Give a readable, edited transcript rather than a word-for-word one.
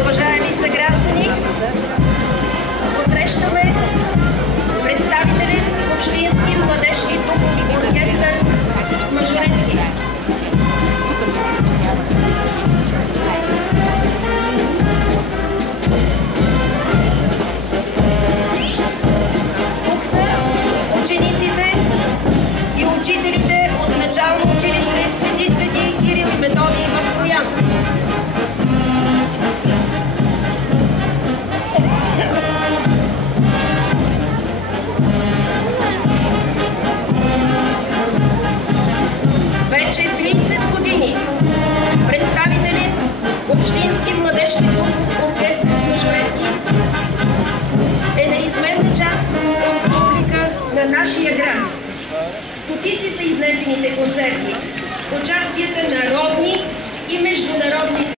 Уважаеми съграждани, посрещаме представители в Общински младежки духови оркестър с мажоретки. Тук са учениците и учителите от начално училище Свети Кирил и Методий в Троян. Вече 30 години представители Общински младежки оркестър с мажоретки е неизменна част от облика на нашия град. Стотици са изнесените концерти, участията на родни и международни